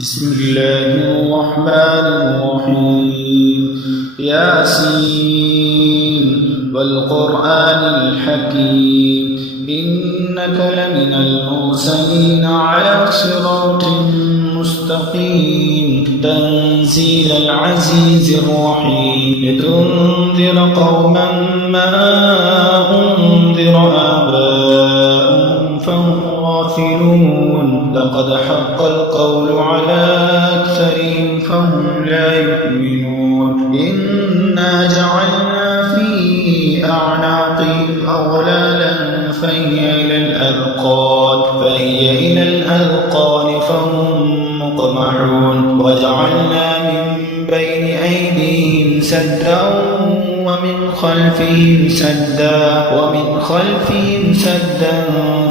بسم الله الرحمن الرحيم ياسين والقرآن الحكيم إنك لمن المرسلين على صراط مستقيم تنزيل العزيز الرحيم لتنذر قوما ما أنذر آباؤهم فهم غافلون لقد حق القول على أكثرهم فهم لا يؤمنون إنا جعلنا في أعناقهم أغلالا فهي إلى الأذقان فهم مقمحون وجعلنا من بين أيديهم سدا ومن خلفهم سدا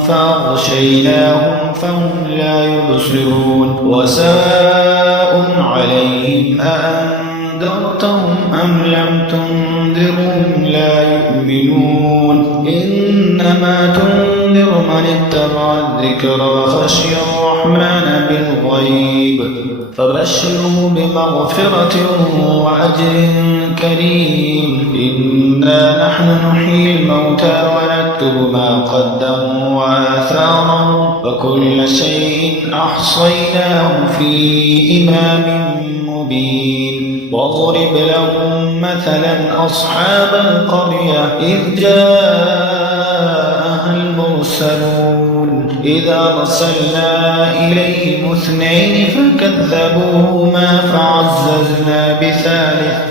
فأغشيناهم فهم لا يبصرون وساء عليهم أأنذرتهم أم لم تنذرهم لا يؤمنون إنما تنذر من اتبع الذكر وخشي الرحمن بالغيب فبشره بمغفرة وأجر كريم إنا نحن نحيي الموتى ونكتب ما قدموا وآثارهم وكل شيء أحصيناه في إمام مبين واضرب لهم مثلا أصحاب القرية إذ جاءها المرسلون إذا أرسلنا إليهم اثنين فكذبوهما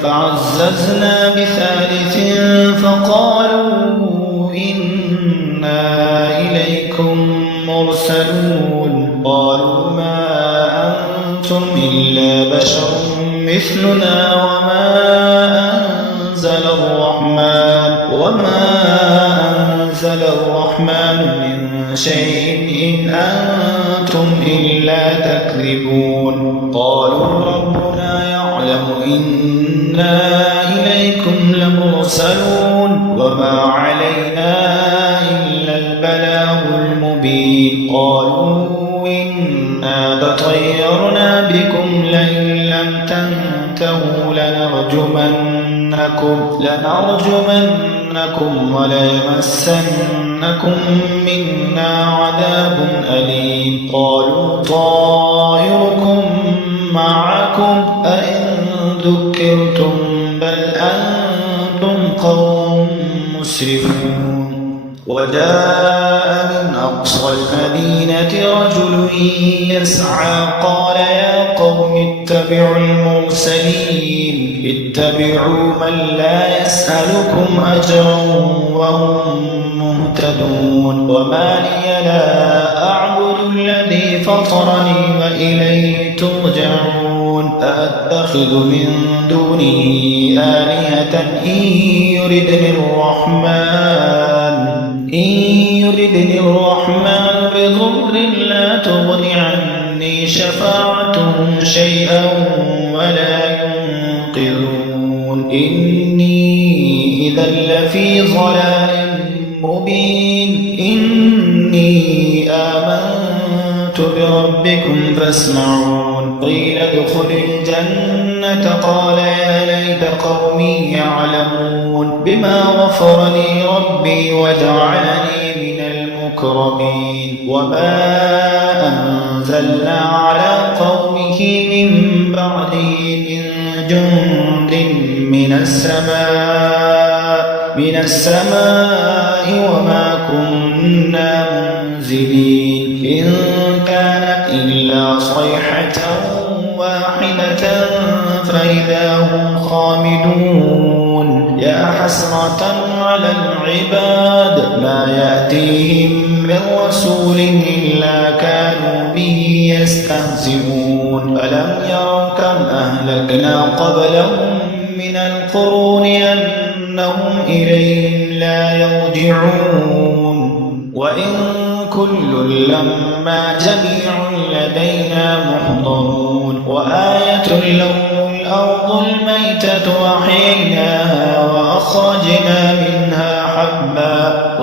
فعززنا بثالث فقالوا إنا إليكم مرسلون قالوا ما أنتم إلا بشر مثلنا وما أنزل الرحمن من شيء إن أنتم إلا تكذبون قالوا ربنا يعلم إنا إليكم لمرسلون وما علينا إلا البلاغ المبين قالوا إنا تطيرنا بكم لئن لم تنتهوا لنرجمنكم وليمسنكم منا عذاب أليم قالوا طائركم معكم أئن ذكرتم بل أنتم قوم مسرفون وجاء من أقصى المدينة رجل يسعى قال يا قوم اتبعوا المرسلين اتبعوا من لا يسألكم أجرا وهم مهتدون وما لي لا أعبد الذي فطرني وإليه ترجعون أأتخذ من دونه آلهة إن يردني الرحمن بضر لا تغن عني شفاعتهم شيئا ولا ينقذون إني إذا لفي ضلال مبين إني آمنت بربكم فاسمعون قيل ادخل الجنة قال يا ليت قومي يعلمون بما غفر لي ربي وجعلني من المكرمين وما أنزلنا على قومه من بعده من جند من السماء وما كنا منزلين إن كانت إلا صيحة واحدة فإذا هم خامدون يا حسرة على العباد ما يأتيهم من رسول إلا كانوا به يستهزئون ألم يروا كم أهلكنا قبلهم من القرون أنهم إليهم لا يرجعون وإن كل لما جميع لدينا محضرون وآية لهم الأرض الميتة وأحييناها وأخرجنا منها حبا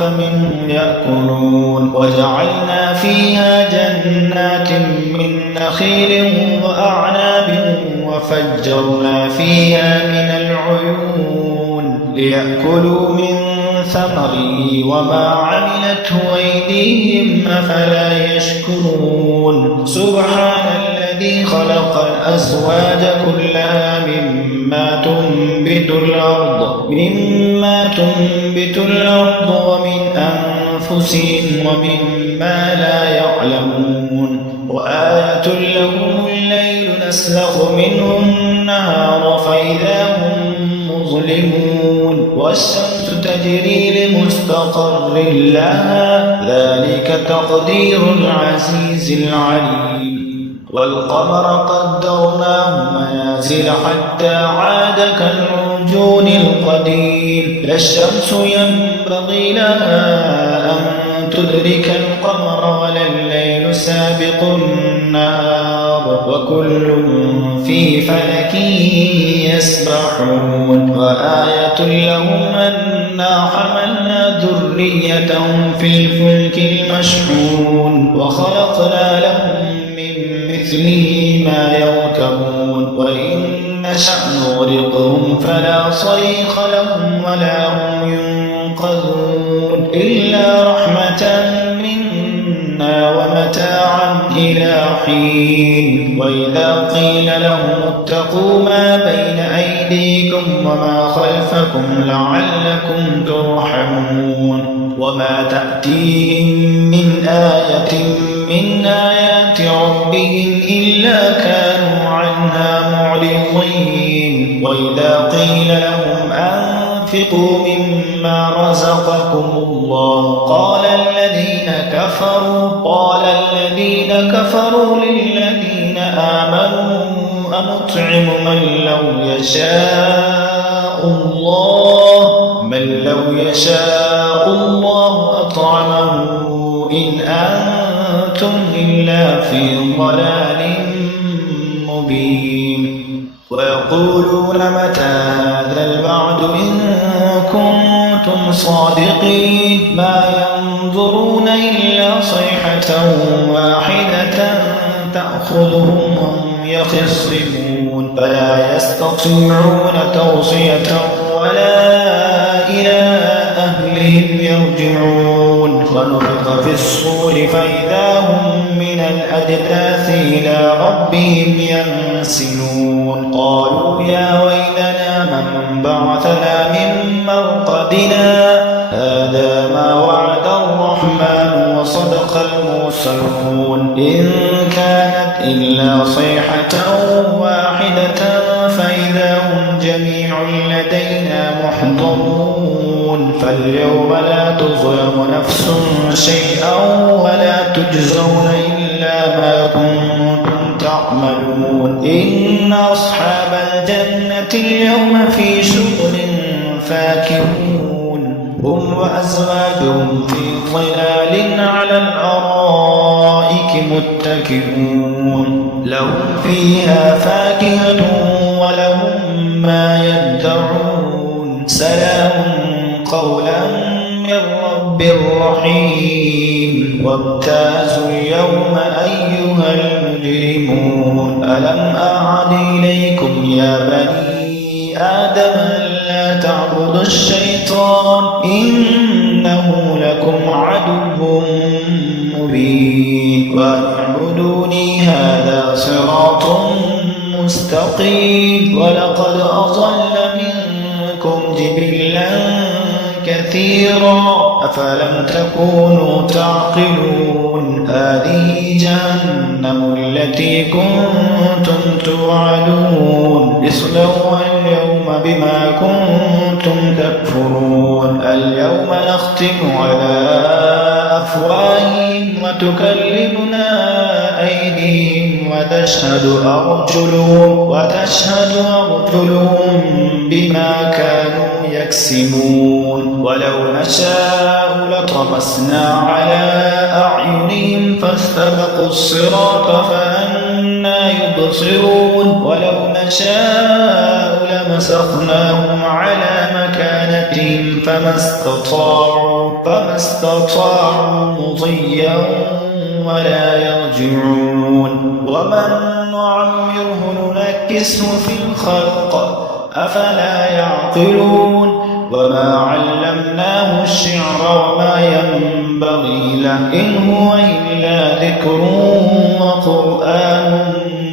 فمنه يأكلون وجعلنا فيها جنات من نخيل وأعناب وفجرنا فيها من العيون ليأكلوا من ثمره وما عملته أيديهم أفلا يشكرون سبحان الذي خلق الأزواج كلها مما تنبت الأرض ومن أنفسهم ومما لا يعلمون وآية لهم الليل نسلخ منه النهار فإذا هم مظلمون والشمس تجري لمستقر لها ذلك تقدير العزيز العليم والقمر قدرناه منازل حتى عاد كالعرجون القديم لا الشمس ينبغي لها أن تدرك القمر ولا الليل سابق النهار وكل في فلك يسبحون وآية لهم أنا حملنا ذريتهم في الفلك المشحون وخلقنا لهم من مثله ما يركبون وإن نشأ نغرقهم فلا صريخ لهم ولا هم ينقذون إلا رحمة منا ومتاعا إلى حين وإذا قيل لهم اتقوا ما بين أيديكم وما خلفكم لعلكم ترحمون وما تأتيهم من آية من آيات ربهم إلا كانوا عنها معرضين وإذا قيل لهم أنفقوا مما رزقكم الله قال الذين كفروا للذين آمنوا أنطعم من لو يشاء الله أطعمه إن أنتم إلا في ضلال مبين ويقولون متى هذا الوعد إن كنتم صادقين ما ينظرون إلا صيحة واحدة تأخذهم وهم يخصمون فلا يستطيعون توصية ولا إلى أهلهم يرجعون ونفخ في الصور فإذا هم من الأجداث إلى ربهم ينسلون قالوا يا ويلنا من بعثنا من مرقدنا هذا ما وعد الرحمن وصدق المرسلون إن كانت إلا صيحة واحدة فإذا هم جميع لدينا محضرون فاليوم لا تظلم نفس شيئا ولا تجزون إلا ما كنتم تعملون إن أصحاب الجنة اليوم في شغل فاكهون هم وأزواجهم في ظلال على الأرائك متكئون لهم فيها فاكهة ولهم ما يدعون سلام قولا من رب رحيم وامتازوا اليوم أيها المجرمون ألم أعد إليكم يا بني آدم ألا تعبدوا الشيطان إنه لكم عدو مبين وأن اعبدوني هذا صراط مستقيم ولقد أضل منكم جبلا كثيرا أفلم تكونوا تعقلون هذه جهنم التي كنتم توعدون اصلوها اليوم بما كنتم تكفرون اليوم نختم على أفواههم وتكلمنا أيديهم وتشهد أرجلهم بما كانوا يكسبون ولو نشاء لطمسنا على أعينهم فاستبقوا الصراط فأنى يبصرون ولو نشاء لمسخناهم على مكانتهم بآياتهم فما استطاعوا مضيا ولا يرجعون ومن نعمره ننكسه في الخلق أفلا يعقلون وما علمناه الشعر وما ينبغي له إن هو إلا ذكر وقرآن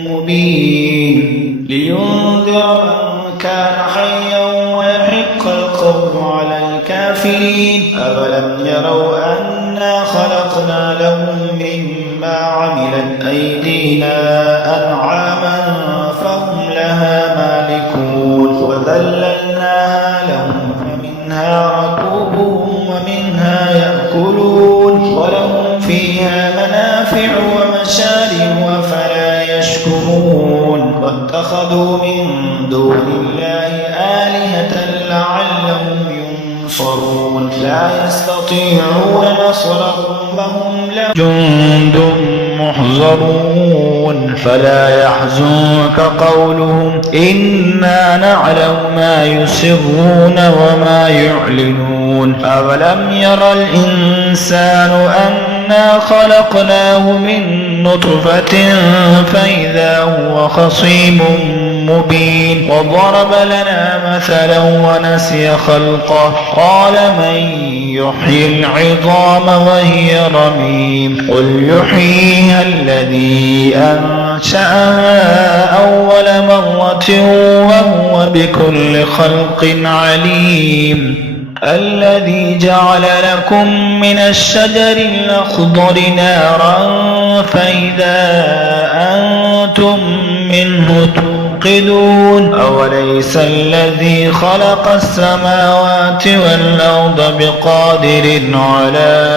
مبين لينذر من كان حيا ويحق القول على الكافرين أفلم يروا أنا خلقنا لهم مما عملت أيدينا أنعاما فهم لها مالكون وذللناها لهم فمنها ركوبهم ومنها يأكلون ولهم فيها منافع ومشارب أفلا يشكرون واتخذوا من دون الله آلهة لعلهم ينصرون لا يستطيعون نصرهم وهم لهم جند محضرون فلا يحزنك قولهم إنا نعلم ما يسرون وما يعلنون أولم ير الإنسان أنا خلقناه من نطفة فإذا هو خصيم مبين وضرب لنا مثلا ونسي خلقه قال من يحيي العظام وهي رميم قل يحييها الذي أنشأها أول مرة وهو بكل خلق عليم الذي جعل لكم من الشجر الأخضر نارا فإذا أنتم منه توقدون أوليس الذي خلق السماوات والأرض بقادر على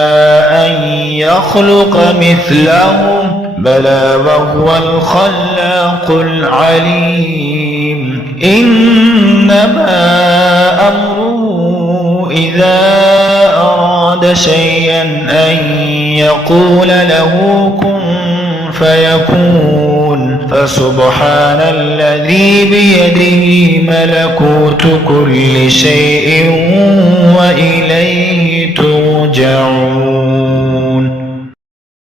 أن يخلق مثلهم بلى وهو الخلاق العليم إنما أمره إذا أراد شيئا أن يقول له كن فيكون فسبحان الذي بيده ملكوت كل شيء وإليه ترجعون